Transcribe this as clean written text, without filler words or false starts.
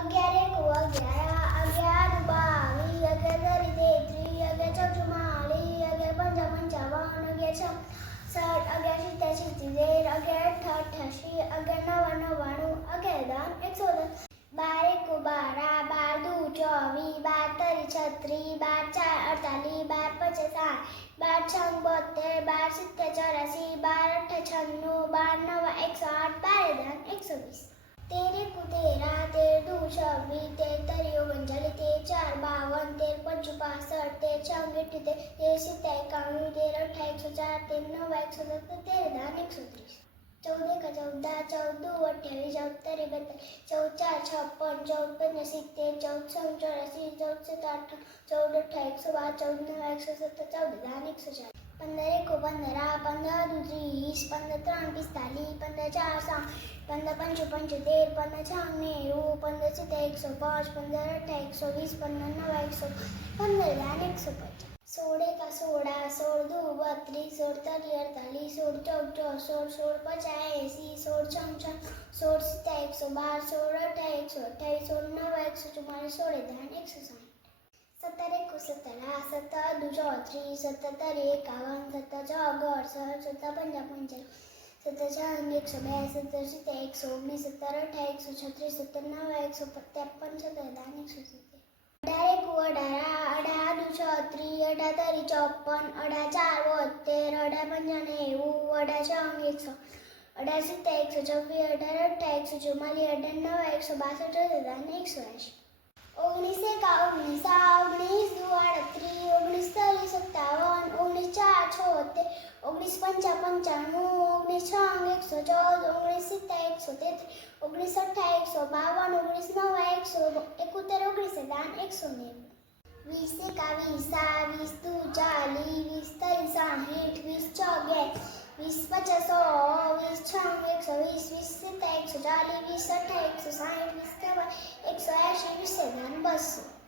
11 એકુ 11, 11 દુ 22, 11 તરી 33, 11 ચોક 44, 11 પંચા 55, 11 છ 60, 11 સિત્તેર 70, 11 અઠ્ઠા 88, 11 9 99, 11 દાન 110, 12 એકુ 12, 12 દુ 24, 12 તરી 36, 12 ચાર 48, 12 પંચા 60, 12 છંગ 72, 12 અઠ્ઠા 96, 12 108, 12 દાન 120, 13 એકુ 13, 13 દુ 26, 13 તરી 39, 13 ચાર 52, 13 પંચું 65, 13 છંગ 78, 13 સિત્તેર 91, 13 અઠ્ઠા 104, 13 9 117, 13 દાન 130, 14 એકા 14, 14 દુ 28, 14 તરી 42, 14 ચાર 56, 14 પંચા 70, 14 છંગ 84, 14 સત્તા 58, 14 અઠ્ઠા 112, 14 દાન 140, 15 એકુ 15, 15 દુ 30, 15 ત્રણ 45, 15 ચાર 60, 15 પંચું 75, 15 છંગ 90, 15 સિત્તેર 105, 15 અઠ્ઠા 120, 15 9 100, 15 દાન 150, 16 એકા 16, 16 દુ 32, 16 તરી 48, 16 ચોક 64, 16 પંચા 80, 16 છંગ 16 સિત્તેર 112, 16 અઠ્ઠા 128, 16 9 144, 16 દાન 160, 17 એકુ 17, 17 દુ 34, 17 તરી 51, 17 ચોક 68, 17 પંચા 55, 17 છંગ 102, 17 સિત્તેર 119, 17 અઠ્ઠા 136, 17 9 153, 17 દાન 170, 18 એકુ 18, 18 દુ 36, 18 તરી 54, 18 ચાર 72, 18 પંચા 90, 18 છંગ 100, 18 સિત્તેર 126, 18 અઠ્ઠા 144, 18 9 162, 17 દાન 180, 19 એકા 19, 19 દુ 38, 19 તરી 57, 19 ચાર 76, 19 પંચા 95, 19 છંગ 114, 19 સિત્તેર 133, 19 અઠ્ઠા 152, 19 9 171, 19 દાન 190, 20 એકા 20, 20 દુ 40, 20 તરી 60, 20 ચોક 20 પંચા 100, 20 છંગ 120, 20 સિત્તેર 140, 20 અઠ્ઠા 160, 20 નવા 180, 20 દાન 200.